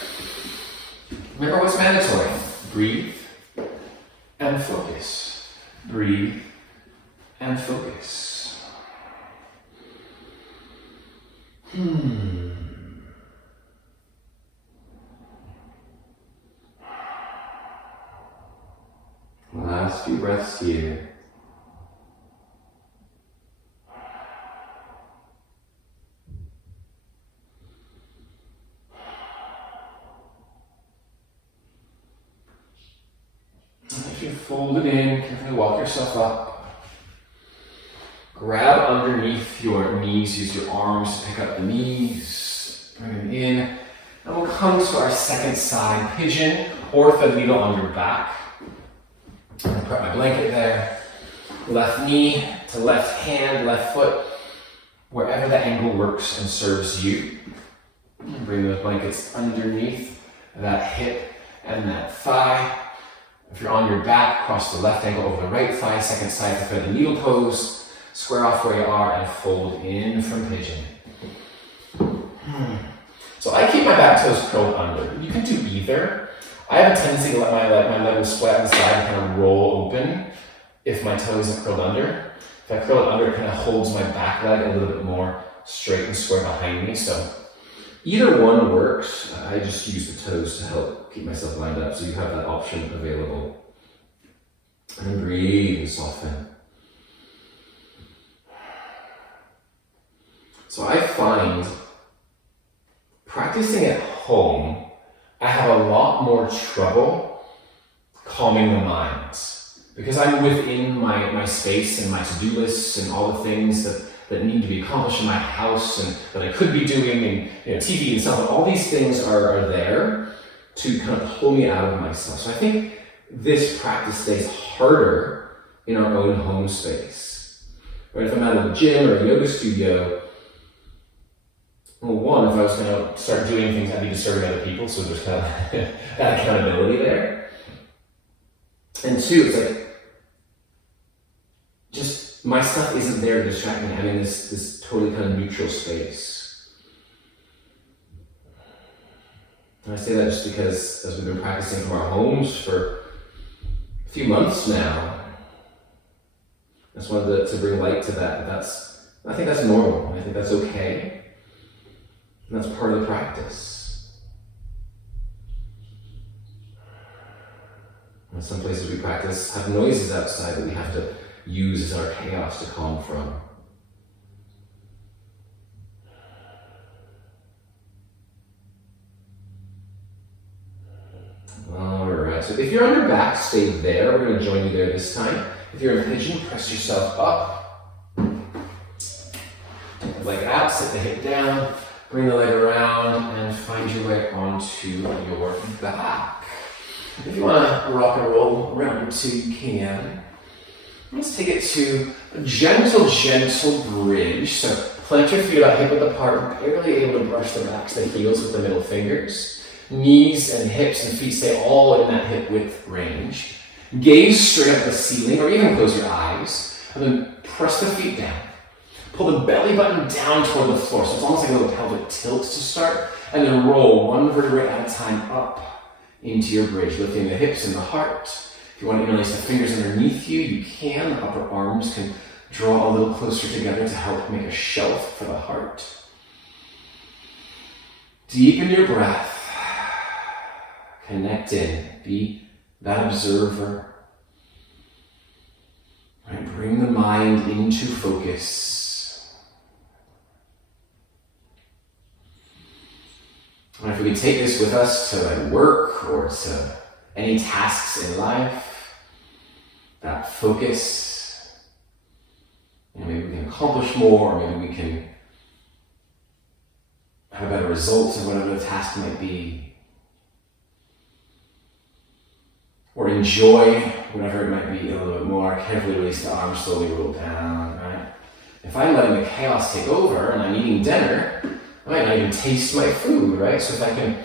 Remember what's mandatory. Breathe and focus. Breathe and focus. Last few breaths here. If you fold it in, carefully walk yourself up. Grab underneath your knees, use your arms to pick up the knees. Bring them in. And we'll come to our second side pigeon, or thread needle on your back. I'm going to put my blanket there. Left knee to left hand, left foot, wherever the angle works and serves you. And bring those blankets underneath that hip and that thigh. If you're on your back, cross the left ankle over the right thigh, second side to thread the needle pose. Square off where you are and fold in from pigeon. So I keep my back toes curled under. You can do either. I have a tendency to let my leg split on the side and kind of roll open if my toe isn't curled under. If I curl it under, it kind of holds my back leg a little bit more straight and square behind me. So either one works. I just use the toes to help keep myself lined up. So you have that option available. And breathe and soften. So I find practicing at home, I have a lot more trouble calming the mind because I'm within my space and my to-do lists and all the things that need to be accomplished in my house and that I could be doing and TV and stuff. All these things are there to kind of pull me out of myself. So I think this practice stays harder in our own home space. Right? If I'm at a gym or a yoga studio, well, one, if I was going to start doing things, I'd be disturbing other people, so there's kind of that accountability there. And two, it's like, just my stuff isn't there to distract me. I'm in this totally kind of neutral space. And I say that just because, as we've been practicing from our homes for a few months now, I just wanted to bring light to that. I think that's normal. I think that's okay. And that's part of the practice. And some places we practice have noises outside that we have to use as our chaos to calm from. Alright, so if you're on your back, stay there. We're going to join you there this time. If you're in pigeon, press yourself up. leg out, sit the hip down, bring the leg around, and find your way onto your back. If you want to rock and roll around two, you can. Let's take it to a gentle bridge. So plant your feet about hip width apart, barely able to brush the backs of the heels with the middle fingers. Knees and hips and feet stay all in that hip width range. Gaze straight up at the ceiling, or even close your eyes, and then press the feet down. Pull the belly button down toward the floor, so it's almost like a little pelvic tilt to start, and then roll one vertebrae at a time up into your bridge, lifting the hips and the heart. If you want to interlace the fingers underneath you, you can. The upper arms can draw a little closer together to help make a shelf for the heart. Deepen your breath. Connect in. Be that observer. Right, bring the mind into focus. And if we can take this with us to work or to any tasks in life, that focus, maybe we can accomplish more, or maybe we can have a better result of whatever the task might be. Or enjoy whatever it might be a little bit more. Carefully release the arms, slowly roll down, right? If I'm letting the chaos take over and I'm eating dinner, I might not even taste my food, right? So if I can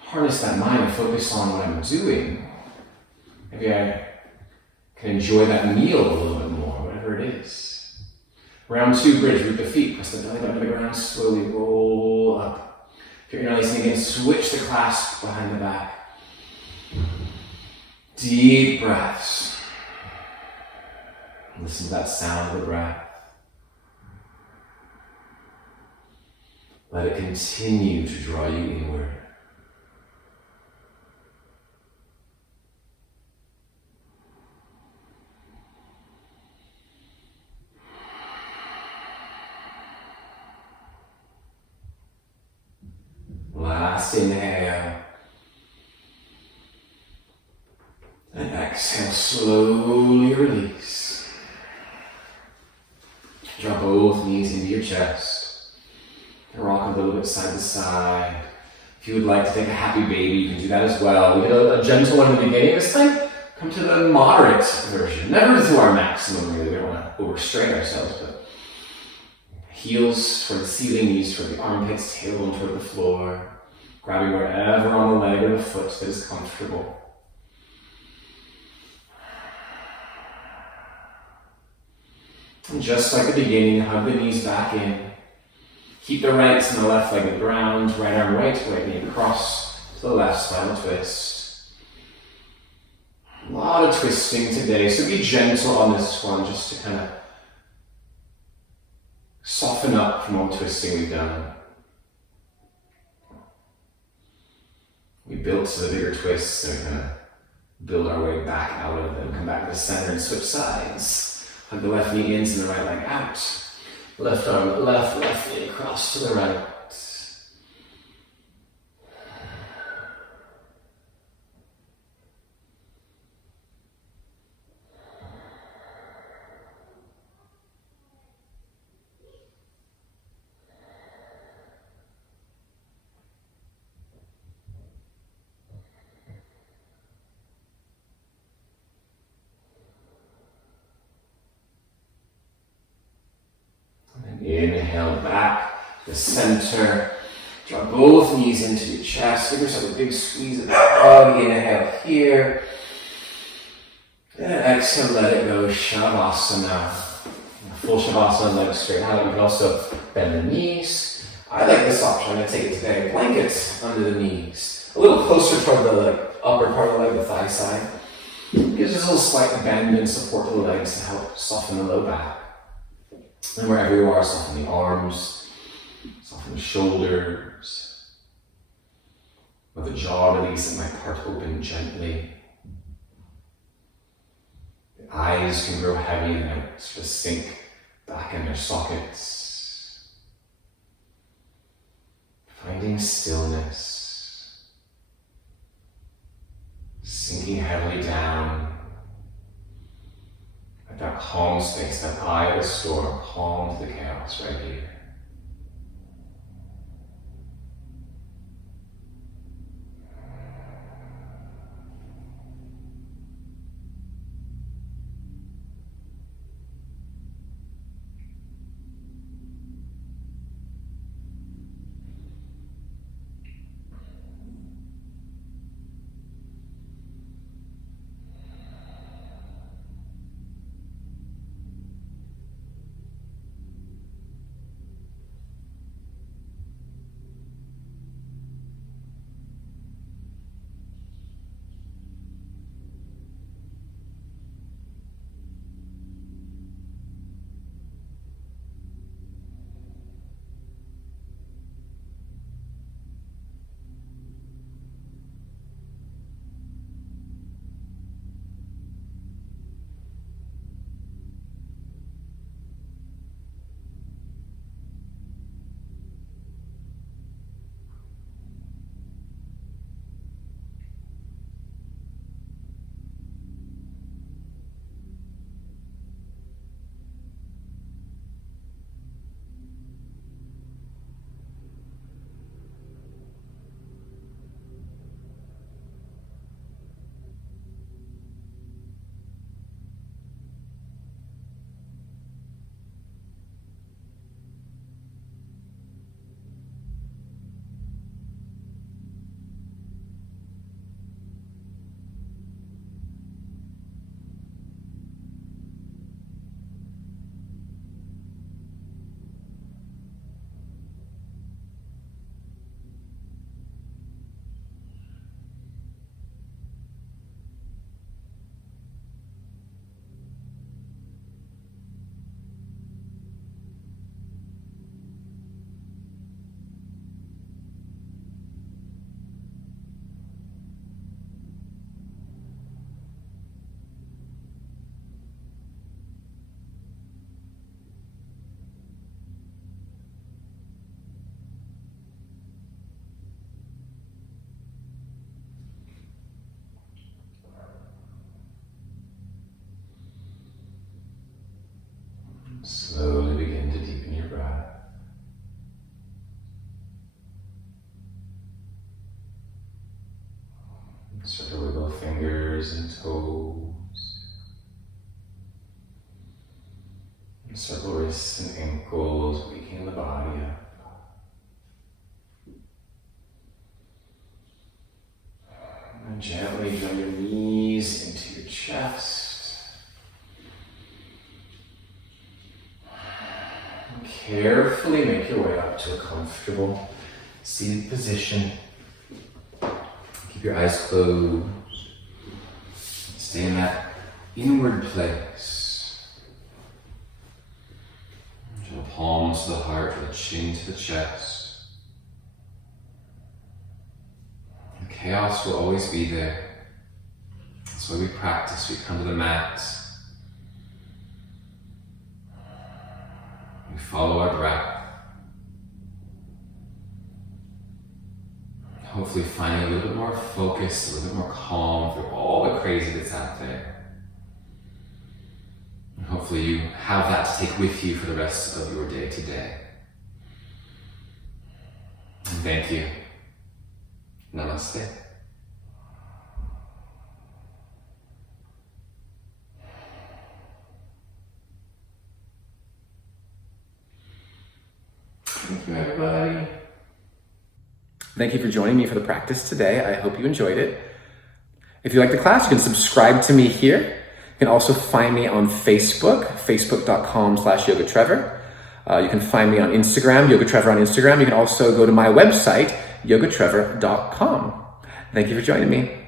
harness that mind and focus on what I'm doing, maybe I can enjoy that meal a little bit more, whatever it is. Round two, bridge, root the feet, press the belly button to the ground, slowly roll up. If you're interlacing again, switch the clasp behind the back. Deep breaths. Listen to that sound of the breath. Let it continue to draw you inward. Last inhale. And exhale, slowly release. Drop both knees into your chest. And rock a little bit side to side. If you would like to take a happy baby, you can do that as well. We did a gentle one in the beginning. This time, come to the moderate version. Never to our maximum, really. We don't want to overstrain ourselves, but heels toward the ceiling, knees toward the armpits, tailbone toward the floor. Grabbing wherever on the leg or the foot that is comfortable. And just like the beginning, hug the knees back in. Keep the right and the left leg at the ground. Right arm right knee across to the left, spinal twist. A lot of twisting today, so be gentle on this one just to kind of soften up from all the twisting we've done. We built to the bigger twists, and we're going to build our way back out of them. Come back to the center and switch sides. Hug the left knee in, and the right leg out. Left arm left, left knee across to the right. Inhale back, the center. Draw both knees into your chest. Give yourself a big squeeze of the hug. Inhale here. And exhale, let it go. Shavasana. Full Shavasana, legs straight out. You can also bend the knees. I like this option. I'm going to take it today. Blanket under the knees. A little closer toward the upper part of the leg, the thigh side. Gives us a little slight bend and support to the legs to help soften the low back. And wherever you are, soften the arms, soften the shoulders. Let the jaw release, let my heart open gently. The eyes can grow heavy and just sink back in their sockets. Finding stillness. Sinking heavily down. That calm space, that eye of the storm, calm to the chaos right here. Start to wiggle fingers and toes. And circle wrists and ankles, waking the body up. And gently draw your knees into your chest. And carefully make your way up to a comfortable seated position. Keep your eyes closed. Stay in that inward place. Draw the palms to the heart, the chin to the chest. The chaos will always be there. That's why we practice. We come to the mat. We follow our breath. Hopefully finding a little bit more focus, a little bit more calm through all the crazy that's out there. And hopefully you have that to take with you for the rest of your day today. And thank you. Namaste. Thank you, everybody. Thank you for joining me for the practice today. I hope you enjoyed it. If you like the class, you can subscribe to me here. You can also find me on Facebook, facebook.com/yogatrevor. You can find me on Instagram, yogatrevor on Instagram. You can also go to my website, yogatrevor.com. Thank you for joining me.